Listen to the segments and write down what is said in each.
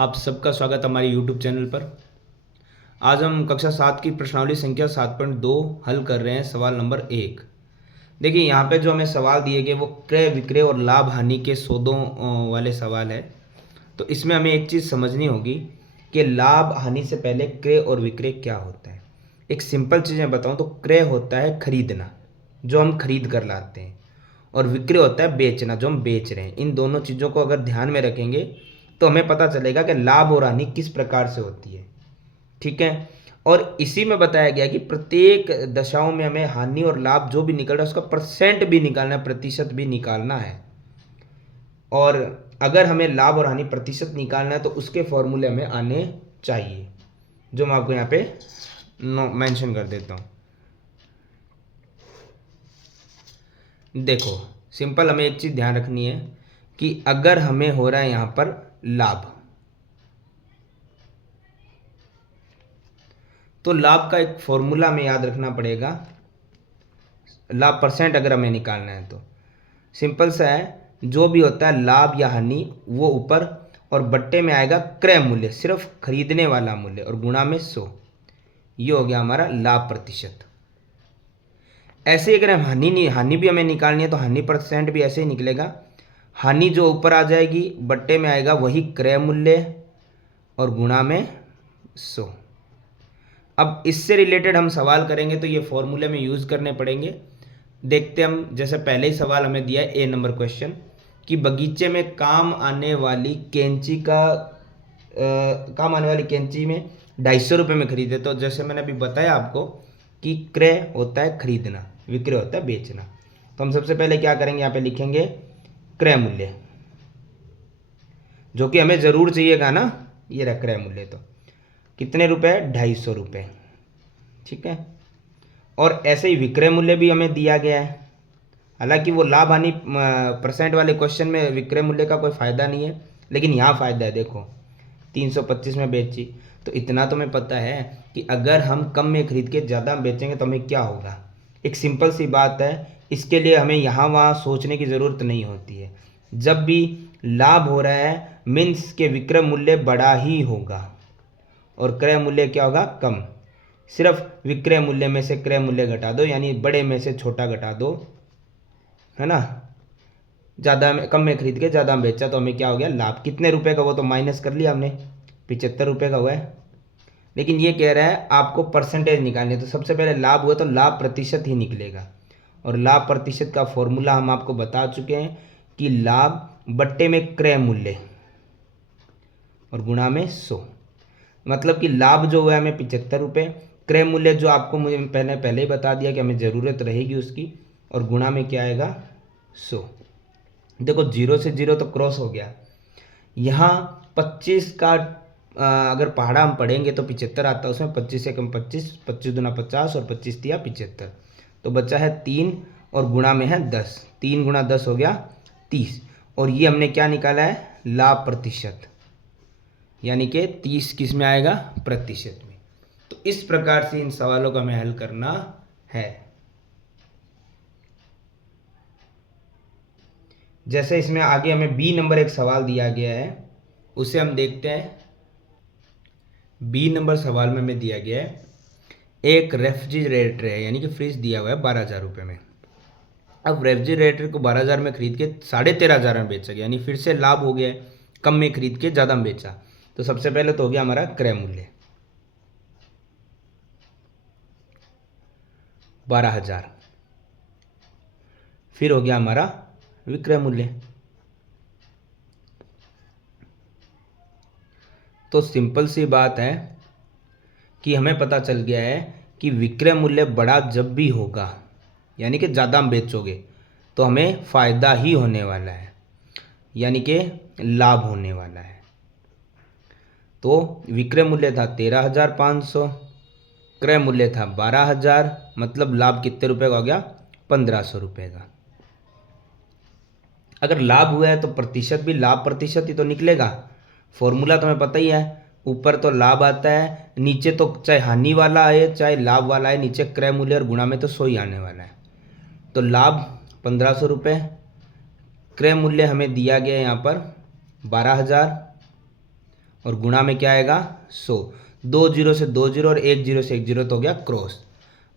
आप सबका स्वागत हमारे यूट्यूब चैनल पर। आज हम कक्षा 7 की प्रश्नावली संख्या 7.2 हल कर रहे हैं। सवाल नंबर 1। देखिए यहाँ पे जो हमें सवाल दिए गए वो क्रय विक्रय और लाभ हानि के सौदों वाले सवाल है। तो इसमें हमें एक चीज़ समझनी होगी कि लाभ हानि से पहले क्रय और विक्रय क्या होता है। एक सिंपल चीज़ मैं बताऊँ तो क्रय होता है खरीदना, जो हम खरीद कर लाते हैं, और विक्रय होता है बेचना, जो हम बेच रहे हैं। इन दोनों चीज़ों को अगर ध्यान में रखेंगे तो हमें पता चलेगा कि लाभ और हानि किस प्रकार से होती है। ठीक है। और इसी में बताया गया कि प्रत्येक दशाओं में हमें हानि और लाभ जो भी निकल रहा है उसका परसेंट भी निकालना है, प्रतिशत भी निकालना है। और अगर हमें लाभ और हानि प्रतिशत निकालना है तो उसके फॉर्मूले हमें आने चाहिए, जो मैं आपको यहाँ पे मेंशन कर देता हूँ। देखो सिंपल हमें एक चीज़ ध्यान रखनी है कि अगर हमें हो रहा है यहाँ पर लाभ, तो लाभ का एक फॉर्मूला हमें याद रखना पड़ेगा। लाभ परसेंट अगर हमें निकालना है तो सिंपल सा है, जो भी होता है लाभ या हानि वो ऊपर और बट्टे में आएगा क्रय मूल्य, सिर्फ खरीदने वाला मूल्य, और गुणा में 100। ये हो गया हमारा लाभ प्रतिशत। ऐसे अगर हम हानि भी हमें निकालनी है तो हानि परसेंट भी ऐसे ही निकलेगा। हानि जो ऊपर आ जाएगी बट्टे में आएगा वही क्रय मूल्य और गुणा में 100। अब इससे रिलेटेड हम सवाल करेंगे तो ये फॉर्मूले में यूज़ करने पड़ेंगे। देखते हम, जैसे पहले ही सवाल हमें दिया है ए नंबर क्वेश्चन कि बगीचे में काम आने वाली कैंची में 250 रुपये में खरीदे। तो जैसे मैंने अभी बताया आपको कि क्रय होता है खरीदना, विक्रय होता है बेचना। तो हम सबसे पहले क्या करेंगे, यहाँ पे लिखेंगे क्रय मूल्य, जो कि हमें ज़रूर चाहिएगा ना। ये रहा क्रय मूल्य, तो कितने रुपए, 250 रुपये। ठीक है। और ऐसे ही विक्रय मूल्य भी हमें दिया गया है। हालांकि वो लाभ हानि परसेंट वाले क्वेश्चन में विक्रय मूल्य का कोई फ़ायदा नहीं है, लेकिन यहाँ फ़ायदा है। देखो 325 में बेची, तो इतना तो हमें पता है कि अगर हम कम में खरीद के ज़्यादा बेचेंगे तो हमें क्या होगा। एक सिंपल सी बात है, इसके लिए हमें यहाँ वहाँ सोचने की ज़रूरत नहीं होती है। जब भी लाभ हो रहा है मीन्स के विक्रय मूल्य बड़ा ही होगा और क्रय मूल्य क्या होगा, कम। सिर्फ विक्रय मूल्य में से क्रय मूल्य घटा दो, यानी बड़े में से छोटा घटा दो, है ना। ज़्यादा में, कम में खरीद के ज़्यादा में बेचा तो हमें क्या हो गया, लाभ। कितने रुपए का, वो तो माइनस कर लिया हमने, 75 रुपये का हुआ है। लेकिन ये कह रहा है आपको परसेंटेज निकालनी है, तो सबसे पहले लाभ हुआ तो लाभ प्रतिशत ही निकलेगा। और लाभ प्रतिशत का फॉर्मूला हम आपको बता चुके हैं कि लाभ बट्टे में क्रय मूल्य और गुणा में 100। मतलब कि लाभ जो हुआ है हमें 75 रुपये, क्रय मूल्य जो आपको मुझे पहले ही बता दिया कि हमें ज़रूरत रहेगी उसकी, और गुणा में क्या आएगा, 100। देखो 0 से 0 तो क्रॉस हो गया। यहाँ 25 का अगर पहाड़ा हम पढ़ेंगे तो 75 आता है, उसमें 25 से कम 25, 25 दूना 50 और 25 दिया 75, तो बचा है 3 और गुणा में है 10। 3 गुणा 10 हो गया 30। और ये हमने क्या निकाला है, लाभ प्रतिशत, यानी कि 30 किस में आएगा, प्रतिशत में। तो इस प्रकार से इन सवालों का हमें हल करना है। जैसे इसमें आगे हमें बी नंबर एक सवाल दिया गया है, उसे हम देखते हैं। बी नंबर सवाल में हमें दिया गया है एक रेफ्रिजरेटर है, यानी कि फ्रिज दिया हुआ है 12,000 रुपये में। अब रेफ्रिजरेटर को 12,000 में खरीद के 13,500 में बेचा गया, यानी फिर से लाभ हो गया, कम में खरीद के ज़्यादा में बेचा। तो सबसे पहले तो हो गया हमारा क्रय मूल्य 12,000, फिर हो गया हमारा विक्रय मूल्य। तो सिंपल सी बात है कि हमें पता चल गया है कि विक्रय मूल्य बड़ा जब भी होगा, यानी कि ज़्यादा हम बेचोगे, तो हमें फ़ायदा ही होने वाला है, यानी कि लाभ होने वाला है। तो विक्रय मूल्य था 13,500, क्रय मूल्य था 12,000, मतलब लाभ कितने रुपए का हो गया, 1,500 रुपये का। अगर लाभ हुआ है तो प्रतिशत भी लाभ प्रतिशत ही तो निकलेगा। फॉर्मूला तो हमें पता ही है, ऊपर तो लाभ आता है, नीचे तो चाहे हानि वाला आए चाहे लाभ वाला आए, नीचे क्रय मूल्य और गुणा में तो 100 ही आने वाला है। तो लाभ 1,500 रुपये, क्रय मूल्य हमें दिया गया यहाँ पर 12,000, और गुणा में क्या आएगा 100। 2 जीरो से 2 जीरो और 1 जीरो से 1 जीरो तो हो गया क्रॉस।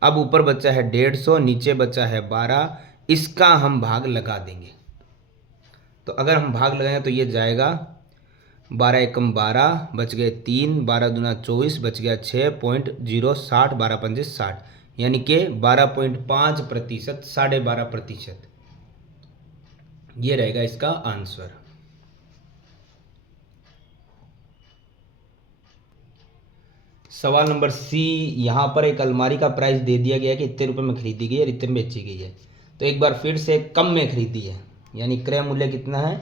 अब ऊपर बचा है 150, नीचे बचा है 12, इसका हम भाग लगा देंगे। तो अगर हम भाग लगाएंगे तो ये जाएगा 12 एकम 12, बच गए 3, 12 दूना 24, बच गया 6.060, 12 पंजे 60, यानी कि 12.5%, 12.5%। ये रहेगा इसका आंसर। सवाल नंबर सी, यहाँ पर एक अलमारी का प्राइस दे दिया गया है कि इतने रुपए में खरीदी गई है और इतने में बेची गई है। तो एक बार फिर से कम में खरीदी है, यानी क्रय मूल्य कितना है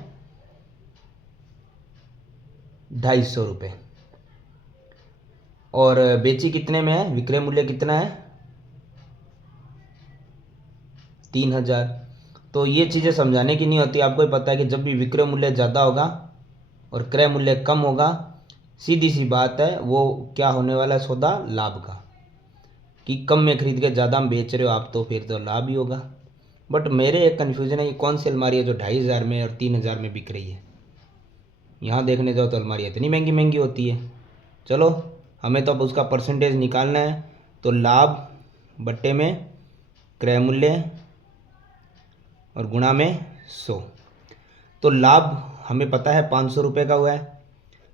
250 रुपये, और बेची कितने में है, विक्रय मूल्य कितना है 3000। तो ये चीज़ें समझाने की नहीं होती, आपको ही पता है कि जब भी विक्रय मूल्य ज़्यादा होगा और क्रय मूल्य कम होगा, सीधी सी बात है वो क्या होने वाला है, सौदा लाभ का, कि कम में खरीद के ज़्यादा में बेच रहे हो आप, तो फिर तो लाभ ही होगा। बट मेरे एक कन्फ्यूज़न है, ये कौन सी अलमारी है जो 2500 में और 3000 में बिक रही है। यहाँ देखने जाओ तो अलमारी इतनी महंगी महंगी होती है। चलो हमें तो अब उसका परसेंटेज निकालना है, तो लाभ बट्टे में क्रय मूल्य और गुणा में 100। तो लाभ हमें पता है 500 रुपये का हुआ है,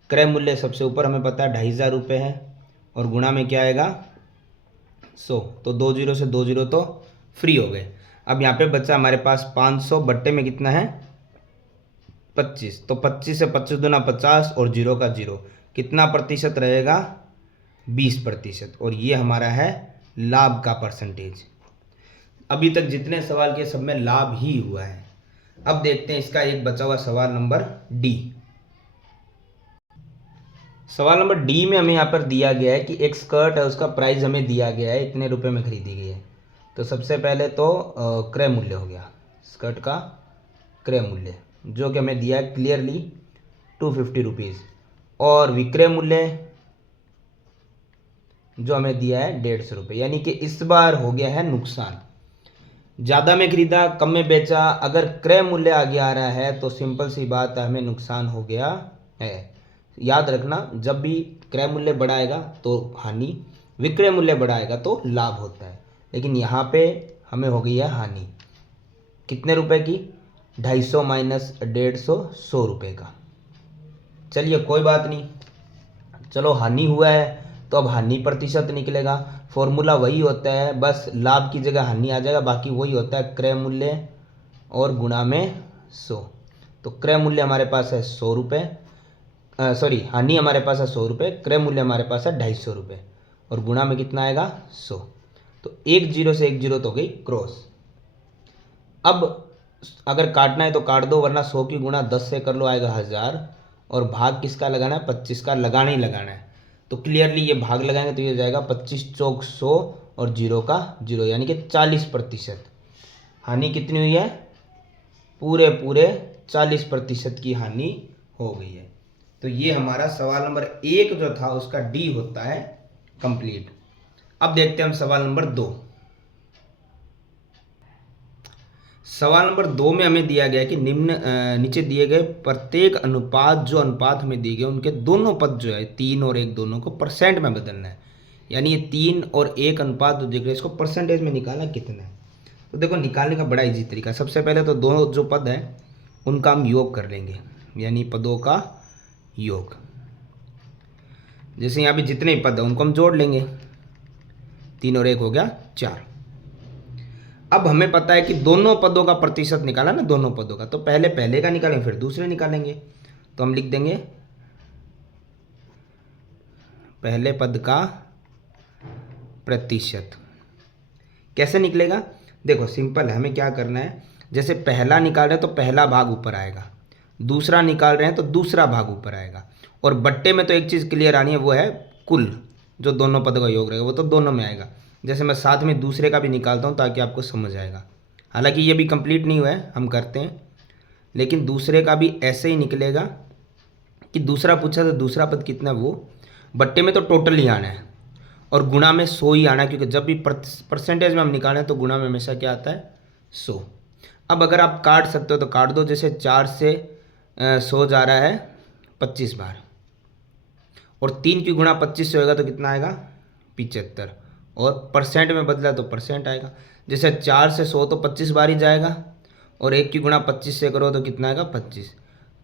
क्रय मूल्य सबसे ऊपर हमें पता है 2500 रुपये है, और गुणा में क्या आएगा 100। तो 2 जीरो से 2 जीरो तो फ्री हो गए। अब यहाँ पे बच्चा हमारे पास 500 बट्टे में कितना है 25, तो 25 से 25 दूना 50 और जीरो का जीरो, कितना प्रतिशत रहेगा 20%, और ये हमारा है लाभ का परसेंटेज। अभी तक जितने सवाल किए सब में लाभ ही हुआ है। अब देखते हैं इसका एक बचा हुआ सवाल नंबर डी। सवाल नंबर डी में हमें यहाँ पर दिया गया है कि एक स्कर्ट है, उसका प्राइस हमें दिया गया है इतने रुपए में खरीदी गई है। तो सबसे पहले तो क्रय मूल्य हो गया, स्कर्ट का क्रय मूल्य जो कि हमें दिया है क्लियरली 250 रुपीज़, और विक्रय मूल्य जो हमें दिया है 150 रुपये, यानी कि इस बार हो गया है नुकसान। ज़्यादा में खरीदा कम में बेचा, अगर क्रय मूल्य आगे आ रहा है तो सिंपल सी बात है हमें नुकसान हो गया है। याद रखना, जब भी क्रय मूल्य बढ़ाएगा तो हानि, विक्रय मूल्य बढ़ाएगा तो लाभ होता है। लेकिन यहाँ पे हमें हो गई है हानि, कितने रुपए की 250 माइनस 150, 100 रुपये का। चलिए कोई बात नहीं, चलो हानि हुआ है तो अब हानि प्रतिशत निकलेगा। फॉर्मूला वही होता है, बस लाभ की जगह हानि आ जाएगा, बाकी वही होता है क्रय मूल्य और गुणा में 100। तो क्रय मूल्य हमारे पास है 100 रुपये, सॉरी हानि हमारे पास है 100 रुपये, क्रय मूल्य हमारे पास है 250 रुपये, और गुणा में कितना आएगा 100। तो 1 जीरो से 1 जीरो तो हो गई क्रॉस। अब अगर काटना है तो काट दो, वरना 100 की गुणा 10 से कर लो, आएगा 1000, और भाग किसका लगाना है 25 का लगाना ही लगाना है। तो क्लियरली ये भाग लगाएंगे तो ये जाएगा 25 चौक 100 और जीरो का जीरो, यानी कि 40%। हानि कितनी हुई है, पूरे पूरे 40% की हानि हो गई है। तो ये हमारा सवाल नंबर 1 जो था उसका डी होता है कंप्लीट। अब देखते हैं हम सवाल नंबर 2। सवाल नंबर 2 में हमें दिया गया है कि नीचे दिए गए प्रत्येक अनुपात, जो अनुपात हमें दिए गए उनके दोनों पद जो है 3 और 1 दोनों को परसेंट में बदलना है। यानी ये 3 और 1 अनुपात जो देख रहे हैं इसको परसेंटेज में निकालना कितना है। तो देखो निकालने का बड़ा इजी तरीका, सबसे पहले तो दो जो पद है उनका हम योग कर लेंगे, यानी पदों का योग। जैसे यहाँ पे जितने पद है उनको हम जोड़ लेंगे, 3 और 1 हो गया 4। अब हमें पता है कि दोनों पदों का प्रतिशत निकाला ना, दोनों पदों का, तो पहले पहले का निकालेंगे फिर दूसरे निकालेंगे। तो हम लिख देंगे पहले पद का प्रतिशत। कैसे निकलेगा, देखो सिंपल है, हमें क्या करना है, जैसे पहला निकाल रहे हैं तो पहला भाग ऊपर आएगा, दूसरा निकाल रहे हैं तो दूसरा भाग ऊपर आएगा, और बट्टे में तो एक चीज़ क्लियर आनी है, वो है कुल जो दोनों पदों का योग रहेगा वो तो दोनों में आएगा। जैसे मैं साथ में दूसरे का भी निकालता हूँ ताकि आपको समझ आएगा। हालांकि ये भी कंप्लीट नहीं हुआ है, हम करते हैं, लेकिन दूसरे का भी ऐसे ही निकलेगा कि दूसरा पूछा तो दूसरा पद कितना है वो बट्टे में तो टोटल ही आना है, और गुणा में 100 ही आना है, क्योंकि जब भी परसेंटेज में हम निकालें तो गुणा में हमेशा क्या आता है 100। अब अगर आप काट सकते हो तो काट दो, जैसे 4 से 100 जा रहा है 25 बार, और 3 की गुणा 25 से होगा तो कितना आएगा 75, और परसेंट में बदला तो परसेंट आएगा। जैसे 4 से 100 तो 25 बार ही जाएगा, और 1 की गुणा 25 से करो तो कितना आएगा 25।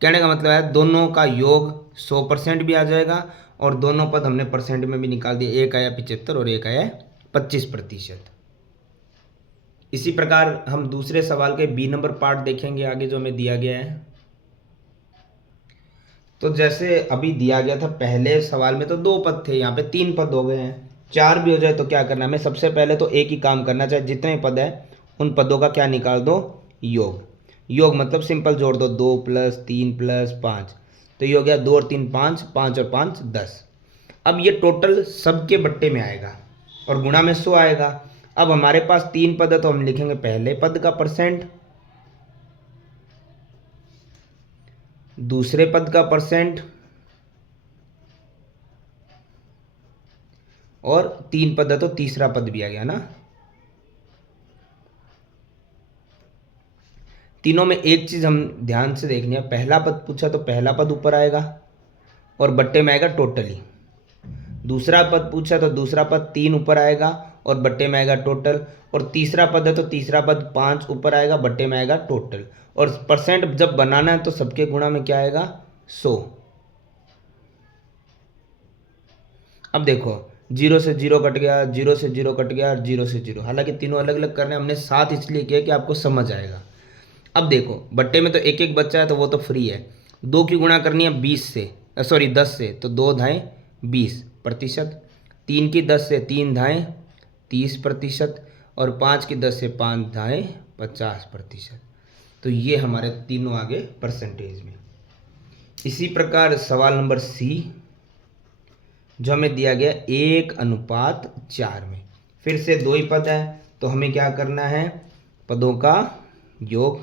कहने का मतलब है दोनों का योग 100% भी आ जाएगा, और दोनों पद हमने परसेंट में भी निकाल दिए, एक आया 75 और एक आया 25%। इसी प्रकार हम दूसरे सवाल के बी नंबर पार्ट देखेंगे आगे जो हमें दिया गया है। तो जैसे अभी दिया गया था पहले सवाल में तो 2 पद थे, यहाँ पे 3 पद हो गए हैं, 4 भी हो जाए तो क्या करना है, हमें सबसे पहले तो एक ही काम करना, चाहे जितने पद है उन पदों का क्या निकाल दो, योग। योग मतलब सिंपल जोड़ दो, 2 + 3 + 5, तो ये हो गया 2 और 3 5, 5 और 5 10। अब ये टोटल सबके बट्टे में आएगा और गुणा में 100 आएगा। अब हमारे पास 3 पद है तो हम लिखेंगे पहले पद का परसेंट, दूसरे पद का परसेंट, और 3 पद है तो तीसरा पद भी आ गया ना। तीनों में एक चीज हम ध्यान से देखनी है, पहला पद पूछा तो पहला पद ऊपर आएगा और बट्टे में आएगा टोटली। दूसरा पद पूछा तो दूसरा पद 3 ऊपर आएगा और बट्टे में आएगा टोटल, और तीसरा पद है तो तीसरा पद 5 ऊपर आएगा, बट्टे में आएगा टोटल। और परसेंट जब बनाना है तो सबके गुणा में क्या आएगा 100। अब देखो 0 से 0 कट गया, 0 से 0 कट गया, 0 से 0, हालांकि तीनों अलग अलग करने हमने साथ इसलिए किया कि आपको समझ आएगा। अब देखो बट्टे में तो एक एक बच्चा है तो वो तो फ्री है, 2 की गुणा करनी है 20 से, सॉरी 10 से, तो 2 धाएँ 20%, 3 की 10 से 3 धाएँ 30%, और 5 की 10 से 5 धाएँ 50%। तो ये हमारे तीनों आगे परसेंटेज में। इसी प्रकार सवाल नंबर सी जो हमें दिया गया 1:4 में, फिर से 2 ही पद है तो हमें क्या करना है, पदों का योग।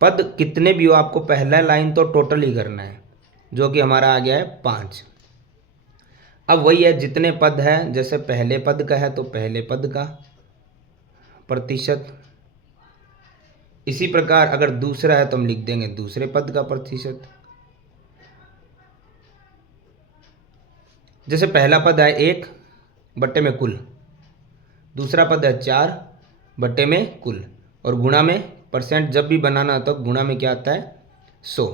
पद कितने भी हो आपको पहला लाइन तो टोटल ही करना है, जो कि हमारा आ गया है 5। अब वही है जितने पद है, जैसे पहले पद का है तो पहले पद का प्रतिशत, इसी प्रकार अगर दूसरा है तो हम लिख देंगे दूसरे पद का प्रतिशत। जैसे पहला पद है 1 बट्टे में कुल, दूसरा पद है 4 बट्टे में कुल, और गुणा में परसेंट जब भी बनाना हो तो गुणा में क्या आता है 100।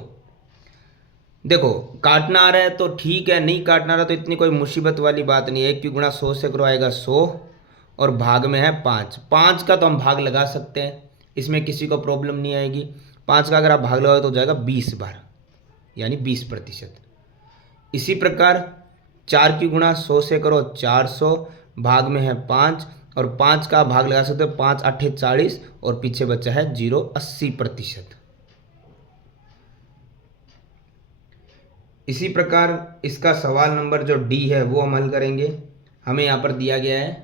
देखो काटना आ रहा है तो ठीक है, नहीं काटना आ रहा तो इतनी कोई मुसीबत वाली बात नहीं है। 1 की गुणा 100 से करो आएगा 100, और भाग में है 5, 5 का तो हम भाग लगा सकते हैं, इसमें किसी को प्रॉब्लम नहीं आएगी। 5 का अगर आप भाग लगाओ तो हो जाएगा 20 बार, यानी 20%। इसी प्रकार 4 की गुणा 100 से करो 400, भाग में है 5, और 5 का भाग लगा सकते हो, 5 8 40, और पीछे बचा है 0 80%। इसी प्रकार इसका सवाल नंबर जो डी है वो हम हल करेंगे। हमें यहाँ पर दिया गया है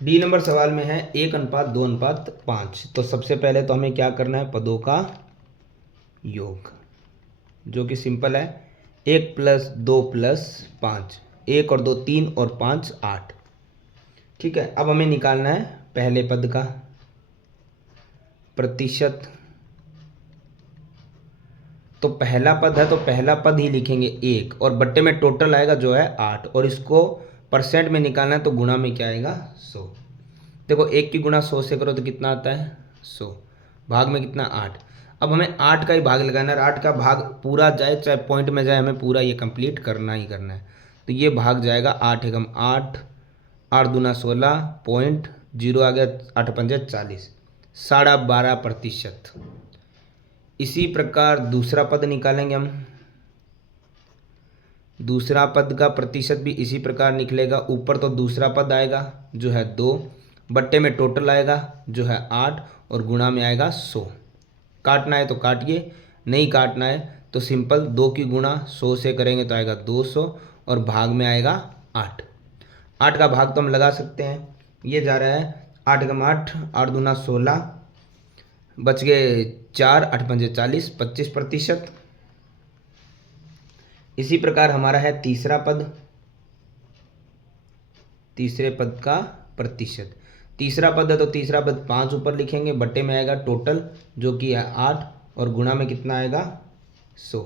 डी नंबर सवाल में है 1:2:5। तो सबसे पहले तो हमें क्या करना है, पदों का योग, जो कि सिंपल है 1 + 2 + 5, 1 और 2 3 और 5 8। ठीक है, अब हमें निकालना है पहले पद का प्रतिशत। तो पहला पद है तो पहला पद ही लिखेंगे 1, और बट्टे में टोटल आएगा जो है 8, और इसको परसेंट में निकालना है तो गुणा में क्या आएगा 100। देखो 1 की गुणा 100 से करो तो कितना आता है 100, भाग में कितना 8। अब हमें 8 का ही भाग लगाना है, 8 का भाग पूरा जाए चाहे पॉइंट में जाए, हमें पूरा ये कंप्लीट करना ही करना है। तो ये भाग जाएगा 8 एकम 8, 8 दूना 16, पॉइंट 0 आ गया, 8 पंजे 40, 12.5%। इसी प्रकार दूसरा पद निकालेंगे हम, दूसरा पद का प्रतिशत भी इसी प्रकार निकलेगा। ऊपर तो दूसरा पद आएगा जो है 2, बट्टे में टोटल आएगा जो है 8, और गुणा में आएगा 100। काटना है तो काटिए, नहीं काटना है तो सिंपल 2 की गुणा 100 से करेंगे तो आएगा 200, और भाग में आएगा 8। 8 का भाग तो हम लगा सकते हैं, ये जा रहा है 8 एकम 8, 8 दूना 16, बच गए 4, 8 पंजे 40, 25%। इसी प्रकार हमारा है तीसरा पद, तीसरे पद का प्रतिशत। तीसरा पद है तो तीसरा पद 5 ऊपर लिखेंगे, बट्टे में आएगा टोटल जो कि है 8, और गुणा में कितना आएगा 100।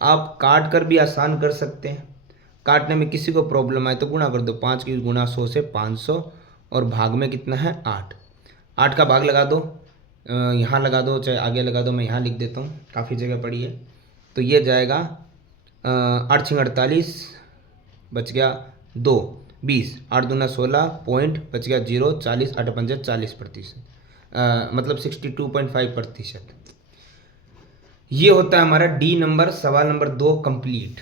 आप काट कर भी आसान कर सकते हैं। काटने में किसी को प्रॉब्लम आए तो गुणा कर दो, 5 की गुणा 100 से 500, और भाग में कितना है 8। 8 का भाग लगा दो, यहाँ लगा दो चाहे आगे लगा दो, मैं यहाँ लिख देता हूँ, काफ़ी जगह पड़ी है। तो ये जाएगा 8 छिंग 48, बच गया 2, 20, 8 दूना 16, पॉइंट बच गया 0, 40, 8 पंजे 40%, मतलब 62.5%। ये होता है हमारा डी नंबर, सवाल नंबर 2 कंप्लीट।